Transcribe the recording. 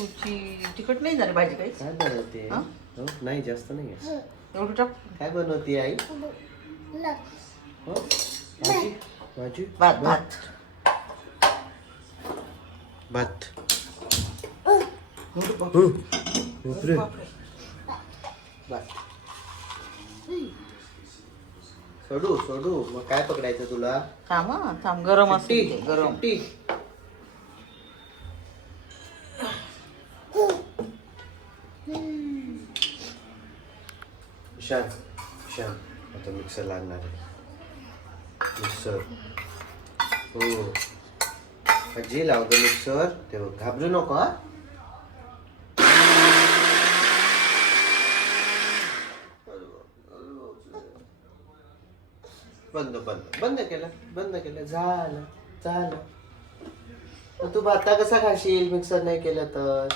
तुझी तिखट नाही झाली भाजी काही. काय बनवते? हा? हो नाही जास्त नाही आहे. एवढं टाक. काय बनवते आई? हो भाजी भाजी भात भात. भात. बापरे. भात. सोडू सोडू मग काय पकडायचं तुला? थांब हा, थांब गरम असते ते, गरम. सुट्टी. शांत शांत आता मिक्सर लागणार आहे. मिक्सर हो आजी लावतो मिक्सर. तेव्हा घाबरू नको हा. बंद बंद बंद केलं झालं झालं. मग तू भाता कसा खाशील मिक्सर नाही केलं तर?